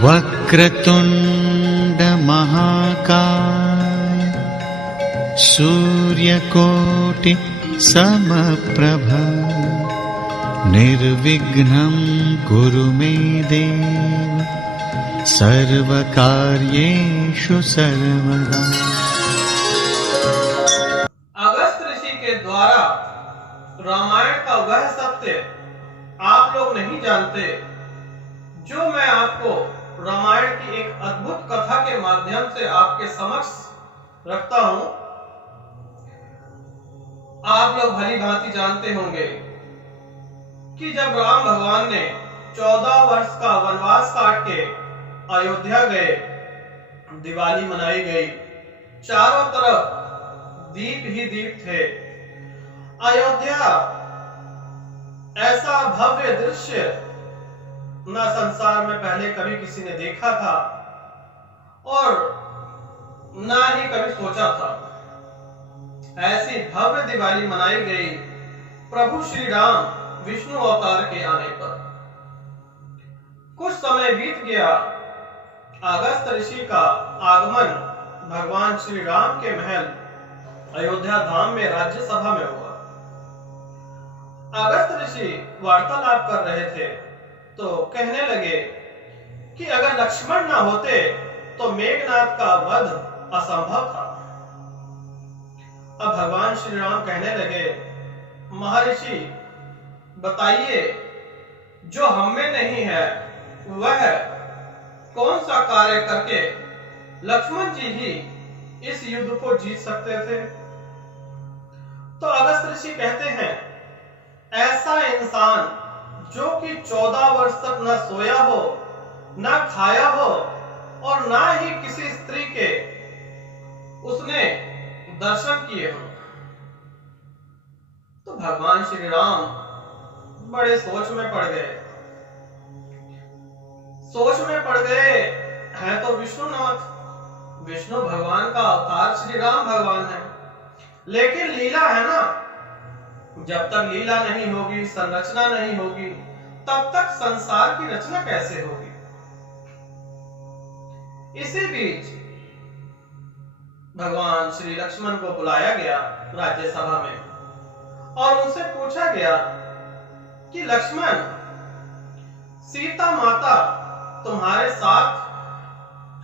वक्रतुंड महाकाय सूर्यकोटि समप्रभ निर्विघ्नं कुरु मे देव सर्वकार्येषु सर्वदा। अगस्त ऋषि के द्वारा रामायण का वह सत्य आप लोग नहीं जानते जो मैं आपको रामायण की एक अद्भुत कथा के माध्यम से आपके समक्ष रखता हूं। आप लोग भली भांति जानते होंगे कि जब राम भगवान ने 14 वर्ष का वनवास काट के अयोध्या गए, दिवाली मनाई गई, चारों तरफ दीप ही दीप थे। अयोध्या ऐसा भव्य दृश्य न संसार में पहले कभी किसी ने देखा था और न ही कभी सोचा था। ऐसी भव्य दिवाली मनाई गई प्रभु श्री राम विष्णु अवतार के आने पर। कुछ समय बीत गया, अगस्त ऋषि का आगमन भगवान श्री राम के महल अयोध्या धाम में राज्यसभा में हुआ। अगस्त ऋषि वार्तालाप कर रहे थे तो कहने लगे कि अगर लक्ष्मण ना होते तो मेघनाद का वध असंभव था। अब भगवान श्री राम कहने लगे, महर्षि बताइए, जो हम में नहीं है वह कौन सा कार्य करके लक्ष्मण जी ही इस युद्ध को जीत सकते थे। तो अगस्त ऋषि कहते हैं, ऐसा इंसान जो कि 14 वर्ष तक न सोया हो, न खाया हो और ना ही किसी स्त्री के उसने दर्शन किए हो। तो भगवान श्री राम बड़े सोच में पड़ गए। हैं तो विष्णुनाथ, विष्णु भगवान का अवतार श्री राम भगवान है, लेकिन लीला है ना। जब तक लीला नहीं होगी, संरचना नहीं होगी, तब तक संसार की रचना कैसे होगी। इसी बीच भगवान श्री लक्ष्मण को बुलाया गया राज्यसभा में और उनसे पूछा गया कि लक्ष्मण, सीता माता तुम्हारे साथ,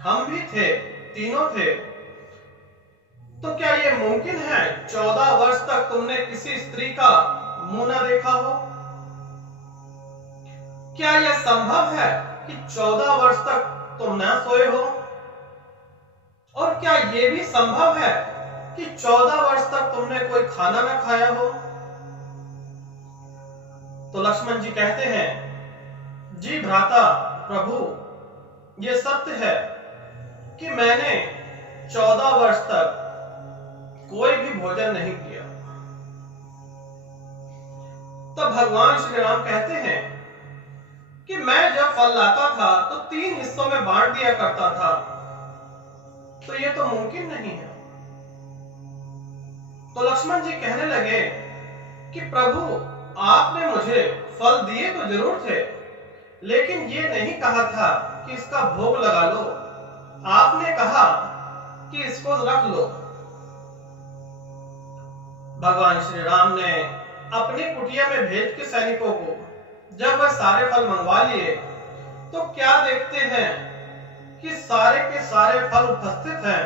हम भी थे, तीनों थे, तो क्या ये मुमकिन है 14 वर्ष तक तुमने किसी स्त्री का मुंह न देखा हो? क्या यह संभव है कि 14 वर्ष तक तुम न सोए हो? और क्या यह भी संभव है कि 14 वर्ष तक तुमने कोई खाना न खाया हो? तो लक्ष्मण जी कहते हैं, जी भ्राता प्रभु, यह सत्य है कि मैंने 14 वर्ष तक कोई भी भोजन नहीं किया। तो भगवान श्री राम कहते हैं कि मैं जब फल लाता था तो 3 हिस्सों में बांट दिया करता था, तो यह तो मुमकिन नहीं है। तो लक्ष्मण जी कहने लगे कि प्रभु, आपने मुझे फल दिए तो जरूर थे, लेकिन ये नहीं कहा था कि इसका भोग लगा लो। आपने कहा कि इसको रख लो। भगवान श्री राम ने अपनी कुटिया में भेज के सैनिकों को जब वह सारे फल मंगवा लिए तो क्या देखते हैं कि सारे के सारे फल उपस्थित हैं,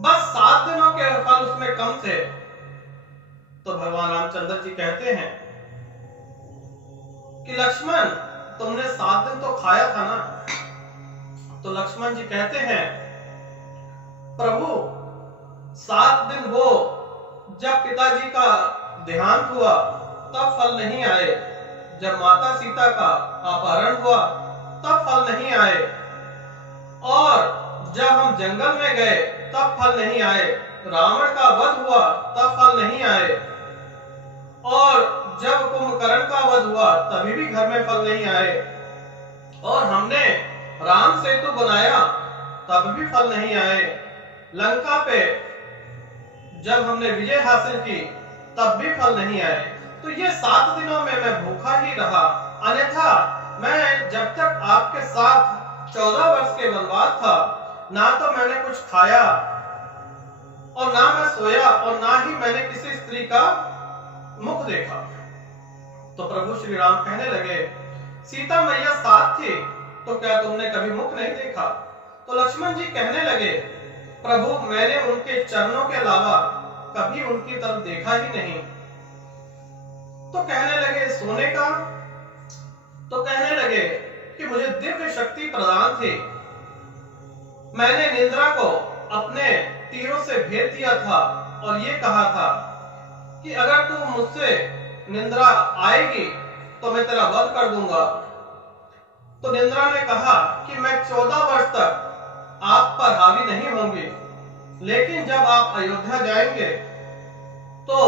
बस 7 दिनों के फल उसमें कम थे। तो भगवान रामचंद्र जी कहते हैं कि लक्ष्मण, तुमने 7 दिन तो खाया था ना। तो लक्ष्मण जी कहते हैं, प्रभु 7 दिन वो जब पिताजी का देहांत हुआ तब फल नहीं आए, जब माता सीता का अपहरण हुआ तब फल नहीं आए, और जब हम जंगल में गए तब फल नहीं आए, रावण का वध हुआ तब फल नहीं आए, और जब कुंभकर्ण का वध हुआ तभी भी घर में फल नहीं आए, और हमने राम सेतु बनाया तब भी फल नहीं आए, लंका पे जब हमने विजय हासिल की तब भी फल नहीं आए। तो ये 7 दिनों में मैं भूखा ही रहा, अन्यथा मैं जब तक आपके साथ 14 वर्ष के वनवास था, ना तो मैंने कुछ खाया और ना मैं सोया और ना ही मैंने किसी स्त्री का मुख देखा। तो प्रभु श्री राम कहने लगे, सीता मैया साथ थी तो क्या तुमने कभी मुख नहीं देखा? तो लक्ष्मण जी कहने लगे, प्रभु मैंने उनके चरणों के अलावा कभी उनकी तरफ देखा ही नहीं। तो कहने लगे सोने का? तो कहने लगे कि मुझे दिव्य शक्ति प्रदान थी, मैंने निद्रा को अपने तीरों से भेद दिया था और ये कहा था कि अगर तू मुझसे निद्रा आएगी तो मैं तेरा वध कर दूंगा। तो निद्रा ने कहा कि मैं 14 वर्ष तक आप पर हावी नहीं होंगी, लेकिन जब आप अयोध्या जाएंगे तो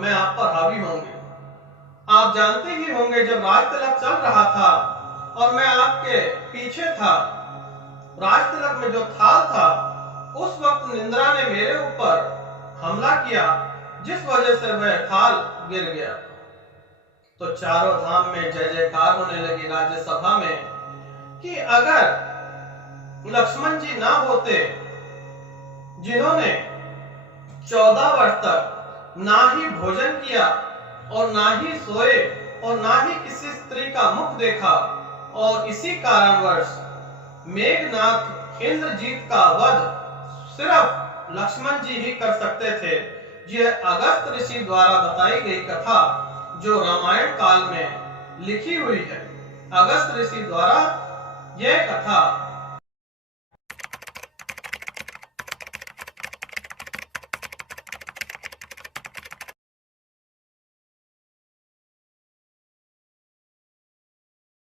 मैं आप पर हावी होंगी। आप जानते ही होंगे जब राज तिलक चल रहा था और मैं आपके पीछे था, राज तिलक में जो थाल था, उस वक्त निद्रा ने मेरे ऊपर हमला किया, जिस वजह से वह थाल गिर गया। तो चारों धाम में जय जयकार होने लगी राज्यसभा में कि अगर लक्ष्मण जी ना होते, जिन्होंने 14 वर्ष तक ना ही भोजन किया और ना ही सोए और ना ही किसी स्त्री का मुख देखा, और इसी कारणवश मेघनाथ इंद्रजीत का वध सिर्फ लक्ष्मण जी ही कर सकते थे। यह अगस्त ऋषि द्वारा बताई गई कथा जो रामायण काल में लिखी हुई है। अगस्त ऋषि द्वारा यह कथा